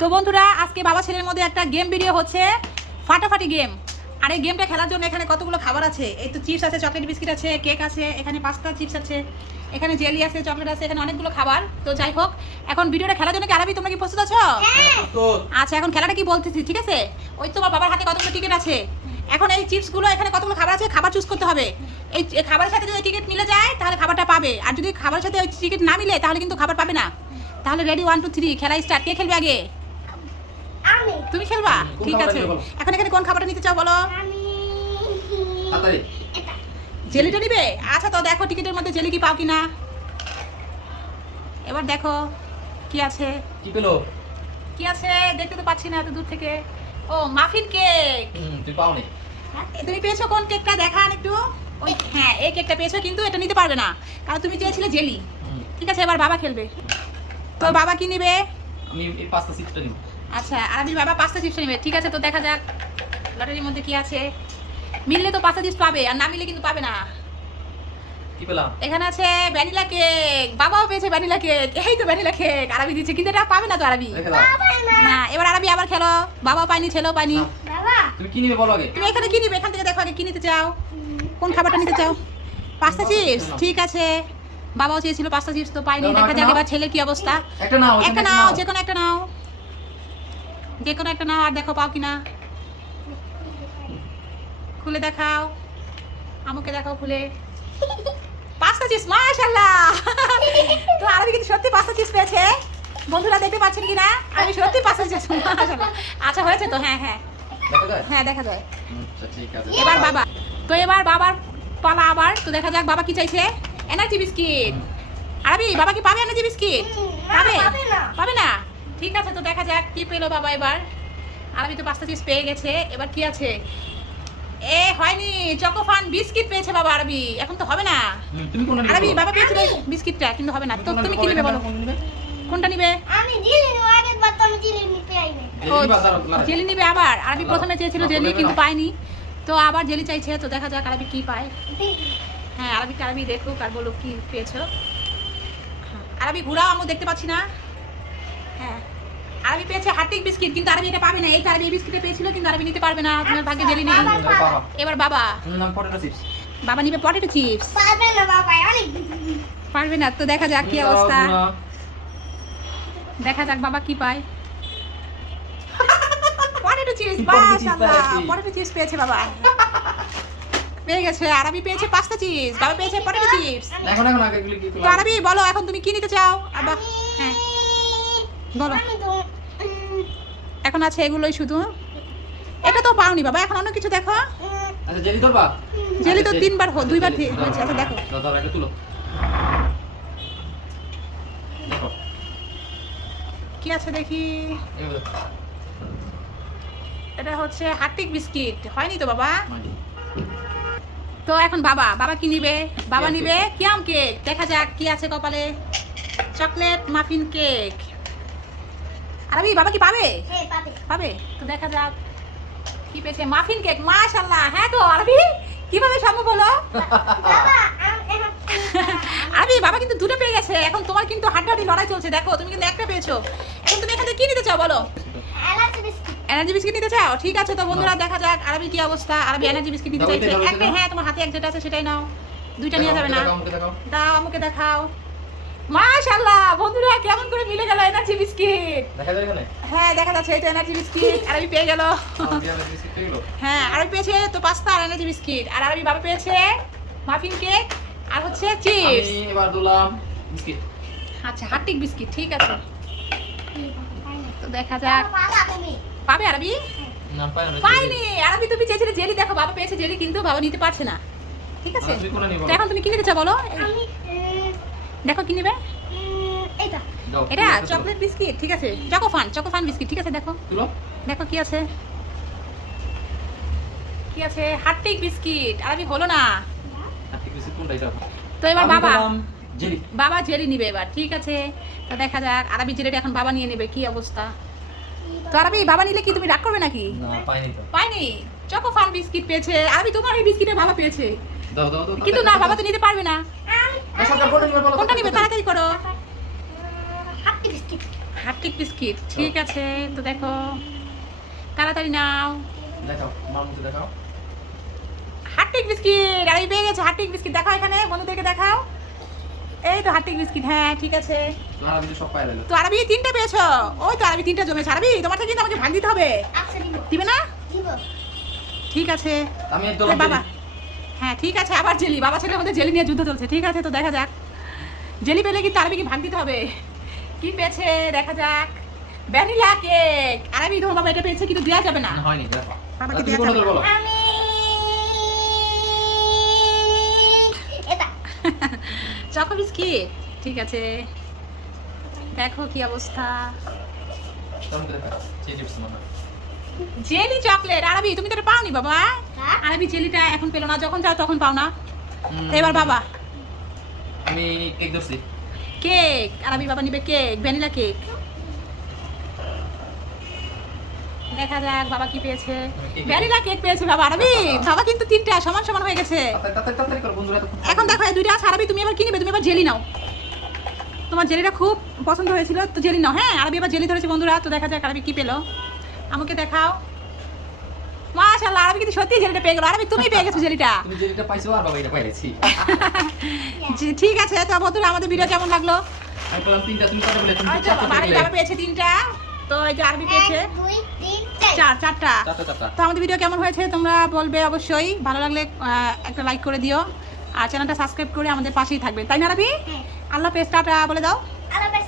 তো বন্ধুরা আজকে বাবা ছেলের মধ্যে একটা গেম ভিডিও হচ্ছে, ফাটাফাটি গেম। আর এই গেমটা খেলার জন্য এখানে কতগুলো খাবার আছে। এই তো চিপস আছে, চকলেট বিস্কিট আছে, কেক আছে, এখানে পাস্তা চিপস আছে, এখানে জেলি আছে, চকলেট আছে, এখানে অনেকগুলো খাবার। তো যাই হোক, এখন ভিডিওটা খেলার জন্য কি আরবি তোমরা কি প্রস্তুত আছো? আচ্ছা, এখন খেলাটা কি বলতেছি, ঠিক আছে? ওই তোমার বাবার হাতে কতগুলো টিকিট আছে। এখন এই চিপসগুলো এখানে কতগুলো খাবার আছে, খাবার চুজ করতে হবে। এই খাবারের সাথে যদি টিকিট মিলে যায় তাহলে খাবারটা পাবে, আর যদি খাবারের সাথে ওই টিকিট না মিলে তাহলে কিন্তু খাবার পাবে না। তাহলে রেডি 1 2 3 খেলা স্টার্ট। কে খেলবে আগে? তুমি খেলবা? ঠিক আছে। এখন এখানে কোন খাবারটা নিতে চাও বলো? জেলিটা নিবে? আচ্ছা, তো দেখো টিকিটের মধ্যে জেলি কি পাও কিনা। এবার দেখো কি আছে। কি পেলো? কি আছে দেখতে তো পাচ্ছি না এত দূর থেকে। ও, মাফিন কেক। তুই পাওনি? তুমি পেয়েছো কোন কেকটা দেখান একটু। ওই হ্যাঁ, এই কেকটা পেয়েছো, কিন্তু এটা নিতে পারবে না কারণ তুমি চেয়েছিলে জেলি। ঠিক আছে, এবার বাবা খেলবে। তো বাবা কি নিবে? আমি এই পাস্তা চিপসটা নিব। আচ্ছা, আরবির বাবা পাস্তা চিপস নেবে। ঠিক আছে, তো দেখা যাক লটারির মধ্যে কি আছে। মিললে তো পাস্তা চিপস পাবে, আর না মিললে কিন্তু পাবে না। কি পেলাম? এখানে আছে ভ্যানিলা কেক। বাবাও পেয়েছে ভ্যানিলা কেক। এই তো ভ্যানিলা কেক আরবি দিচ্ছে, কিন্তু এটা পাবে না তো আরবি। না, এবার আরবি আবার খেলো। বাবাও পায়নি, ছেলেও পায়নি। তুমি কি নিবে বলো আগে? তুমি এখানে কি নিবে? এখান থেকে দেখো আগে কি নিতে চাও, কোন খাবারটা নিতে চাও। পাস্তা চিপস, ঠিক আছে। বাবাও চেয়েছিল পাস্তা চিপস, তো পাইনি। দেখা যাক এবার ছেলের কি অবস্থা। একটা নাও, একটা নাও, যে কোনো একটা নাও, যে কোনো একটা নাও, আর দেখো পাও কিনা। খুলে দেখাও, আমাকে দেখাও খুলে। পাস্তা চিপস, মাশাআল্লাহ। তো আরবি কিন্তু সত্যি পাস্তা চিপস পেয়েছে। বন্ধুরা দেখতে পাচ্ছেন কিনা? আমি সত্যি পাস্তা চিপস, মাশাআল্লাহ। আচ্ছা, হয়েছে তো? হ্যাঁ হ্যাঁ দেখা যায়? হ্যাঁ, দেখা যায়। আচ্ছা, ঠিক আছে। এবার বাবা। তো এবার বাবার পালা আবার। তো দেখা যাক বাবা কি চাইছে। Energy biscuit. আরবি বাবা কি পাবে এনার্জি বিস্কিট? পাবে? পাবে না। ঠিক আছে, তো দেখা যাক কি পেলো বাবা এবার। আরবি তো পাস্তা চিপস পেয়ে গেছে, এবার কি আছে? এ হয়নি, চকোফান বিস্কিট পেয়েছে বাবা আরবি। এখন তো হবে না। তুমি কোনটা নিবে? আরবি বাবা পেয়েছিল বিস্কিটটা, কিন্তু হবে না। তো তুমি কি নেবে বলো? কোনটা নিবে? আমি জেলি নিব, আগের বার তো আমি জেলি নিতে আইনি। জেলি নিবে আবার। আরবি প্রথমে চেয়েছিল জেলি, কিন্তু পায়নি। তো আবার জেলি চাইছে। তো দেখা যাক আরবি কি পায়। হ্যাঁ, আরবি দেখুক আর বলো কি পেয়েছো। আরবি ঘুরাও, আমি দেখতে পাচ্ছি না। হ্যাঁ, আরবি পেয়েছে হার্টিক বিস্কিট, কিন্তু আরবি এটা পাবে না। এই আরবি এই বিস্কিটটা পেয়েছিল, কিন্তু আরবি নিতে পারবে না। তোমার ভাগ্যে জেলি নেই। এবার বাবা। নাম পটেটো চিপস। বাবা নিবে পটেটো চিপস। পারবে না বাবা, অনেক পারবে না। তো দেখা যাক কি অবস্থা। দেখা যাক বাবা কি পায়। পটেটো চিপস, মাশাআল্লাহ। পটেটো চিপস পেয়েছে বাবা, পেয়ে গেছে। আরবি পেয়েছে পাস্তা চিপস, বাবা পেয়েছে পটেটো চিপস। এখন আগে এগুলো কি তো আরবি বলো এখন তুমি কি নিতে চাও? আবার হ্যাঁ বলো। আমি তো এখন আছে এগুলোই শুধু। এটা তো পাওনি বাবা, এখন অন্য কিছু দেখো। আচ্ছা, জেলি ধরবা? জেলি তো 3বার দুইবার হয়েছে। আচ্ছা দেখো দাদা আগে তুলো। দেখো কি আছে দেখি। এটা হচ্ছে হার্টিক বিস্কিট, হয়নি তো বাবা। তো এখন বাবা কি নিবে? বাবা নিবে কিয়াম কেক। দেখা যাক কি আছে কপালে। Chocolate muffin cake. আরবি বাবা কি পাবে? পাবে। পাবে। তো দেখা যাক কি পেয়েছে। মাফিন কেক, মাশাআল্লাহ। হ্যাঁ তো আরবি কিভাবে সম্ভব হলো? বাবা আরবি বাবা কিন্তু দুটো পেয়ে গেছে। এখন তোমার কিন্তু হাড্ডাহাড্ডি লড়াই চলছে। দেখো তুমি কিন্তু একটা পেয়েছো। এখন তুমি এখান থেকে কি নিতে চাও বলো? এলাচি বিস্কিট। এনার্জি বিস্কিট নিতে চাও? ঠিক আছে, তো বন্ধুরা দেখা যাক আরবি কি অবস্থা। আরবি এনার্জি বিস্কিট নিতে চাইছে। একটা, হ্যাঁ তোমার হাতে এক যেটা আছে সেটাই নাও। দুইটা নিয়ে যাবে না। দাও আমাকে দেখাও। মাশাআল্লাহ, বন্ধুরা কেমন করে মিলে গেল এনার্জি বিস্কিট। দেখা যায় এখানে? হ্যাঁ, দেখা যাচ্ছে এটা এনার্জি বিস্কিট। আরবি পেয়ে গেল। বিস্কিট পেয়ে গেল? হ্যাঁ, আরবি পেয়েছে তো পাস্তা আর এনার্জি বিস্কিট। আর আরবি বাবা পেয়েছে মাফিন কেক আর হচ্ছে চিপস। আমি এবার দিলাম বিস্কিট। আচ্ছা, হার্টিক বিস্কিট, ঠিক আছে। তো দেখা যাক বাবা তুমি পাবে আরবি। না, পাইনি। আরবি তুমি চেয়েছিলে জেলি, দেখো বাবা পেয়েছে জেলি, কিন্তু বাবা নিতে পারছে না। ঠিক আছে, তুমি কোনটা নিবে? তো এখন তুমি কি নিতে চাও বলো? আমি দেখো কি নেবে। এটা এটা চকলেট বিস্কিট, ঠিক আছে। চকোফান বিস্কিট, ঠিক আছে। দেখো তুলো। দেখো কি আছে। কি আছে? হার্টিক বিস্কিট। আরবি হলো না। হার্টিক বিস্কিট কোনটা এটা? তো এবার বাবা জেলি। বাবা জেলি নিবে এবার, ঠিক আছে। তো দেখা যাক আরবি জেলিটা এখন বাবা নিয়ে নেবে, কি অবস্থা। তো আরবি বাবা নিলে কি তুমি রাগ করবে নাকি? না, পাইনি তো। পাইনি। চকোফান বিস্কিট পেয়েছে আরবি, তোমার এই বিস্কিটে বাবা পেয়েছে, দাও। কিন্তু না বাবা তো নিতে পারবে না। কোনটা নিবে বলো? কোনটা নিবে তাড়াতাড়ি করো। হাতি বিস্কিট। হার্টিক বিস্কিট ঠিক আছে, তো দেখো তাড়াতাড়ি নাও। দেখাও মামুকে দেখাও। হার্টিক বিস্কিট আর এই পেয়ে গেছে হার্টিক বিস্কিট, দেখাও এখানে বন্ধুদেরকে দেখাও। এই তো হার্টিক বিস্কিট, হ্যাঁ ঠিক আছে। লারা বিজু সব পায় দিল। তো আরবি 3টে পেয়েছো, ওই তো আরবি 3টা জমেছে। আরবি তোমার থেকে কিন্তু আমাকে ভাগ দিতে হবে, আচ্ছা দিব দিবে না? দিব ঠিক আছে। আমি তো একদম বাবা, হ্যাঁ ঠিক আছে, আবার জেলি, বাবা ছেলের মধ্যে জেলি নিয়ে যুদ্ধ চলছে। ঠিক আছে, তো দেখা যাক জেলি পেলে কিন্তু আরবিকে ভাগ দিতে হবে। কি পেয়েছে দেখা যাক, ভ্যানিলা কেক। আরবি তোমার বাবা এটা পেয়েছে কিন্তু দেওয়া যাবে না, না হয়নি দেখো। বাবাকে তুমি দেওয়া কোনটা যাবে না। বলো? আমি এটা চকো বিস্কিট ঠিক আছে, দেখো কি অবস্থা। তোমাকে দেখাও। চেরি বিস্কুট মনে হয়। Jelly chocolate. আরবি তুমি তো এটা পাওনি বাবা, হ্যাঁ আরবি জেলিটা এখন পেলো না, যখন যাও তখন পাও না। হুম, তো এবার বাবা আমি কেক ধরছি। কেক, আরবি বাবা নিবে কেক, ভ্যানিলা কেক। দেখা যাক বাবা কি পেয়েছে। ভ্যানিলা কেক পেয়েছে বাবা। আরবি বাবা কিন্তু 3টা সমান সমান হয়ে গেছে। তাড়াতাড়ি করো বন্ধুরা। এখন দেখো এই 2টা আছে। আরবি তুমি এবার কি নিবে? তুমি এবার জেলি নাও, তোমার জেলিটা খুব পছন্দ হয়েছিল তো জেলি নাও। হ্যাঁ আরবি এবার জেলি ধরেছে বন্ধুরা, তো দেখা যাক আরবি কি পেলো, আমাকে দেখাও। মাশাআল্লাহ আরবি কিন্তু সত্যি জেলিটা পেয়ে গেল। আরবি তুমি পেয়ে গেছো জেলিটা। তুমি যেটা পাইছো আর বাবা এটা পাইছি। জি, ঠিক আছে। তো বন্ধুরা আমাদের ভিডিও কেমন লাগলো? আমি বললাম 3টা, তুমি কত বলে? তুমি ওই তো 4টা আরবি বাবা পেয়েছে 3টা, তো এই যে আরবি পেয়েছে 1 2 3 4 চারটা। 4টা। তো আমাদের ভিডিও কেমন হয়েছে তোমরা বলবে অবশ্যই, ভালো লাগলে একটা লাইক করে দিও আর চ্যানেলটা সাবস্ক্রাইব করে আমাদের পাশেই থাকবে, তাই না আরবি? হ্যাঁ আল্লাহ হাফেজ, টাটা বলে দাও। আল্লাহ হাফেজ।